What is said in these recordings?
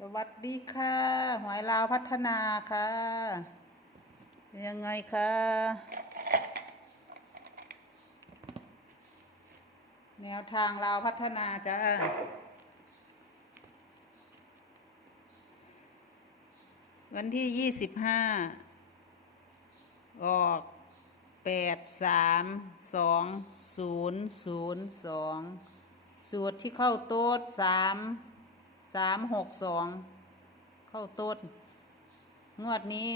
สวัสดีค่ะหวยลาวพัฒนาค่ะ ยังไงคะแนวทางลาวพัฒนาจ้าวันที่ยี่สิบห้าออกแปดสามสองศูนย์ศูนย์สองสูตรที่เข้าโต๊ดสาม สามหกสองเข้าต๊ดงวดนี้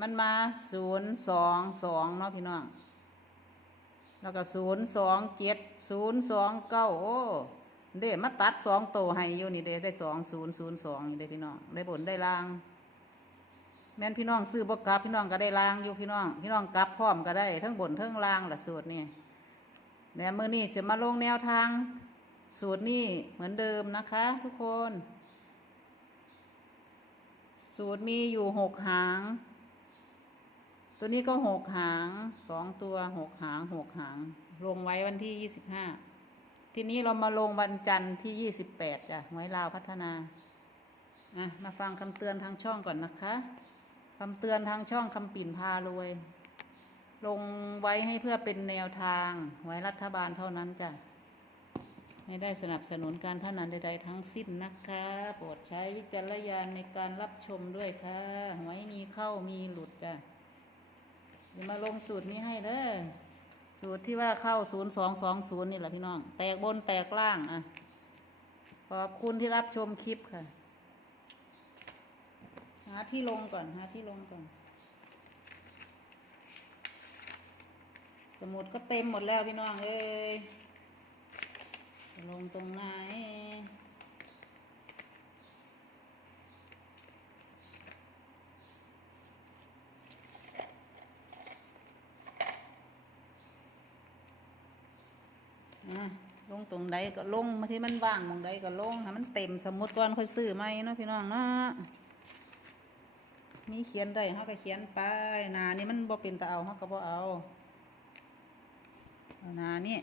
มันมาศูนย์สองสองเนาะพี่น้อง แล้วก็ศูนย์สองเจ็ดศูนย์สองเก้าโอ้เด้มาตัดสองโตให้อยู่นี่เด้ได้สองศูนย์ศูนย์สองนี่เด้พี่น้องได้บนได้ลาง แม่นพี่น้องซื้อบกกลับ พี่น้องก็ได้ลางอยู่พี่น้อง พี่น้องกลับพร้อมก็ได้ทั้งบนทั้งลางละสูตรนี่แม่มือนี้จะมาลงแนวทาง สูตรนี่เหมือนเดิมนะคะ ทุกคน สูตรมีอยู่หกหาง ตัวนี้ก็หกหางสองตัวหกหางหกหาง ลงไว้วันที่ยี่สิบห้าทีนี้เรามาลงวันจันทร์ที่ยี่สิบแปดจ้ะหวยลาวพัฒนาอะมาฟังคำเตือนทางช่องก่อนนะคะคำเตือนทางช่องคำปิ่นพารวย ลงไว้ให้เพื่อเป็นแนวทางไว้รัฐบาลเท่านั้นจ้ะ ไม่ได้สนับสนุนการท่านันใดๆทั้งสิ้นนะคะ โปรดใช้วิจารณญาณในการรับชมด้วยค่ะหวยมีเข้ามีหลุดจ้ะเดี๋ยวมาลงสูตรนี้ให้เด้อสูตรที่ว่าเข้าศูนย์สองสองศูนย์นี่แหละพี่น้อง แตกบนแตกล่างอะ ขอบคุณที่รับชมคลิปค่ะ หาที่ลงก่อน หาที่ลงก่อน สมุดก็เต็มหมดแล้วพี่น้องเอ้ย ลงตรงไหนอะลงตรงใดก็ลงมาที่มันว่างตรงใดก็ลงให้มันเต็มสมุดก่อนค่อยซื้อไหมเนาะพี่น้องเนาะมีเขียนได้เขาก็เขียนไปนานี่มันบ่เป็นตาเอาเขาก็บ่เอานานี่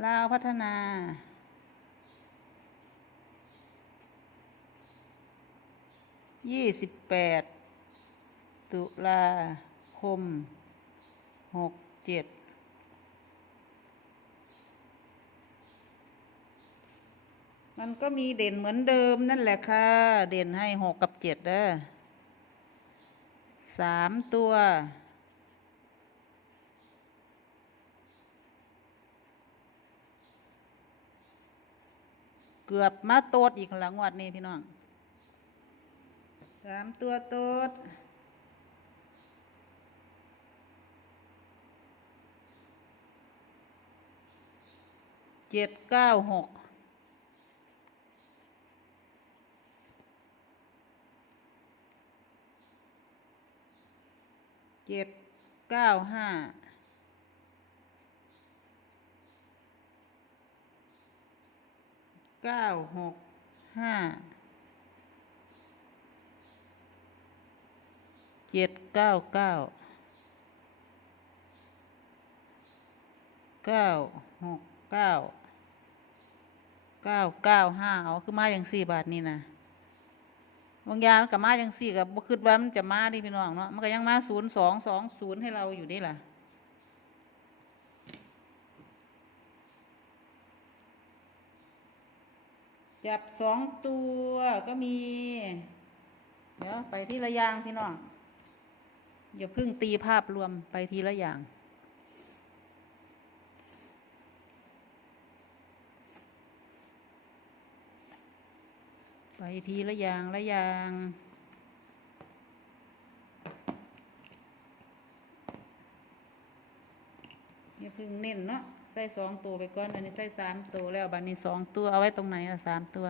ลาวพัฒนา ยี่สิบแปด ตุลาคม หกเจ็ด มันก็มีเด่นเหมือนเดิมนั่นแหละค่ะ เด่นให้หกกับเจ็ดเด้อสามตัว กือบมาโตดอีกหลังวัดนี้พี่น้องสามตัวโตดเจ็ดเก้าหกเจ็ดเก้าห้า เก้าหกห้าเจ็ดเก้าเก้าเก้าหกเก้าเก้าเก้าห้าเอาคือมาอย่างสี่บาทนี่นะบางอย่างมันกับมาจังสี่กับบ่คิดว่ามันจะมาดิพี่น้องเนาะมันก็ยังมาศูนย์สองสองศูนย์ให้เราอยู่นี่แหละ จับสองตัวก็มี เดี๋ยวไปทีละอย่างพี่น้องอย่าเพึ่งตีภาพรวมไปทีละอย่าง ไปทีละอย่างละอย่างอย่าเพึ่งเน้นเนาะ ใส่สองตัวไปก่อนอันนี้ใส่สามตัวแล้วบันนี้สองตัวเอาไว้ตรงไหนอะสามตัว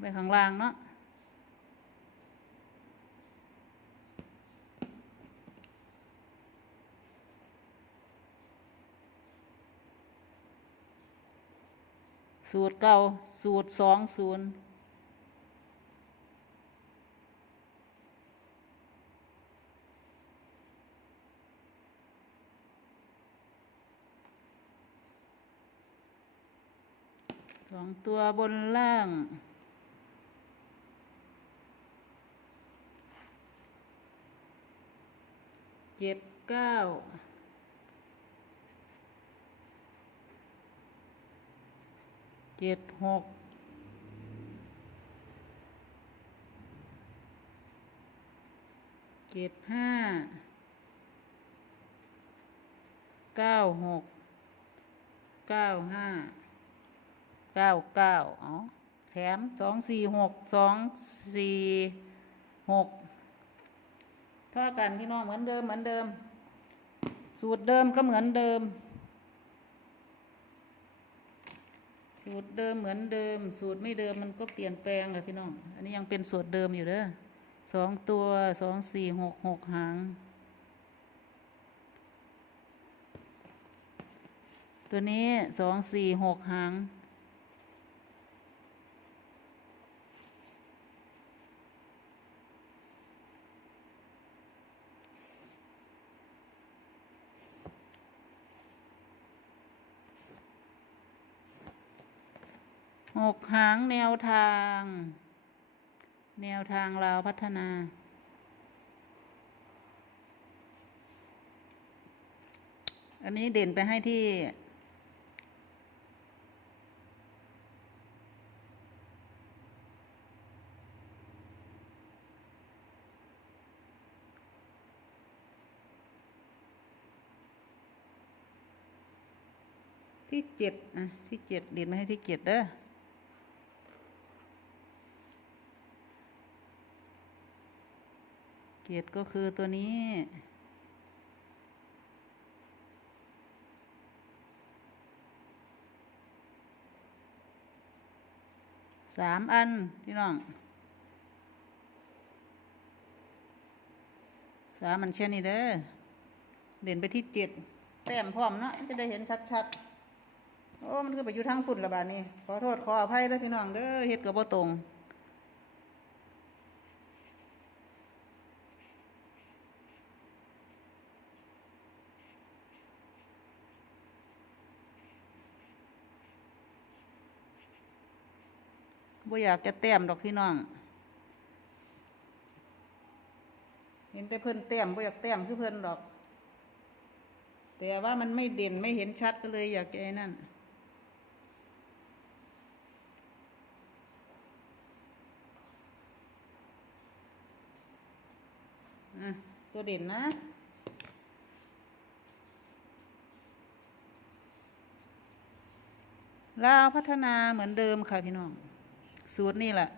ไปข้างล่างเนาะสูตรเก่าสูตรสองศูนย์ สองตัวบนล่าง เจ็ดเก้า เจ็ดหก เจ็ดห้า เก้าหก เก้าห้า เก้าเก้าอ๋อแถมสองสี่หกสองสี่หกเท่ากันพี่น้องเหมือนเดิมเหมือนเดิม สูตรเดิมก็เหมือนเดิม สูตรเดิมเหมือนเดิม สูตรไม่เดิมมันก็เปลี่ยนแปลงเลยพี่น้อง อันนี้ยังเป็นสูตรเดิมอยู่เด้อสองตัวสองสี่หกหกหางตัวนี้สองสี่หกหาง หกหางแนวทาง แนวทางเราพัฒนา อันนี้เด่นไปให้ที่ที่เจ็ดอะที่เจ็ดเด่นไปให้ที่เจ็ดเด้อ เกียรติก็คือตัวนี้ สามอัน พี่น้อง สามมันเช่นนี้เด้อ เด่นไปที่เจ็ดแต้มพร้อมเนาะ จะได้เห็นชัดๆ โอ้ มันคือไปอยู่ทางฝุ่นระบาดนี่ขอโทษขออภัยเด้อพี่น้องเด้อเฮ็ดกับบ่ตรง บ่อยากจะแต้มดอกพี่น้อง เห็นแต่เพิ่นแต้มบ่อยากแต้มคือเพิ่นดอก แต่ว่ามันไม่เด่นไม่เห็นชัดก็เลยอยากจะนั่นตัวเด่นนะลาวพัฒนาเหมือนเดิมค่ะพี่น้อง สูตรนี่แหละ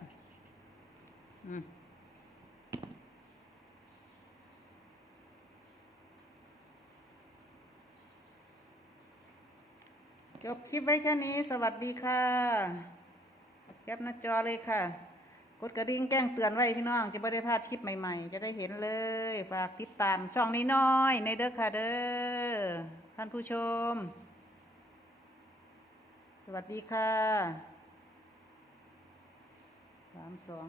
จบคลิปไว้แค่นี้ สวัสดีค่ะ แคปหน้าจอเลยค่ะ กดกระดิ่งแจ้งเตือนไว้พี่น้อง จะไม่ได้พลาดคลิปใหม่ๆ จะได้เห็นเลย ฝากติดตามช่องนี้น้อยๆในเด้อค่ะเด้อ ท่านผู้ชม สวัสดีค่ะ สามสอง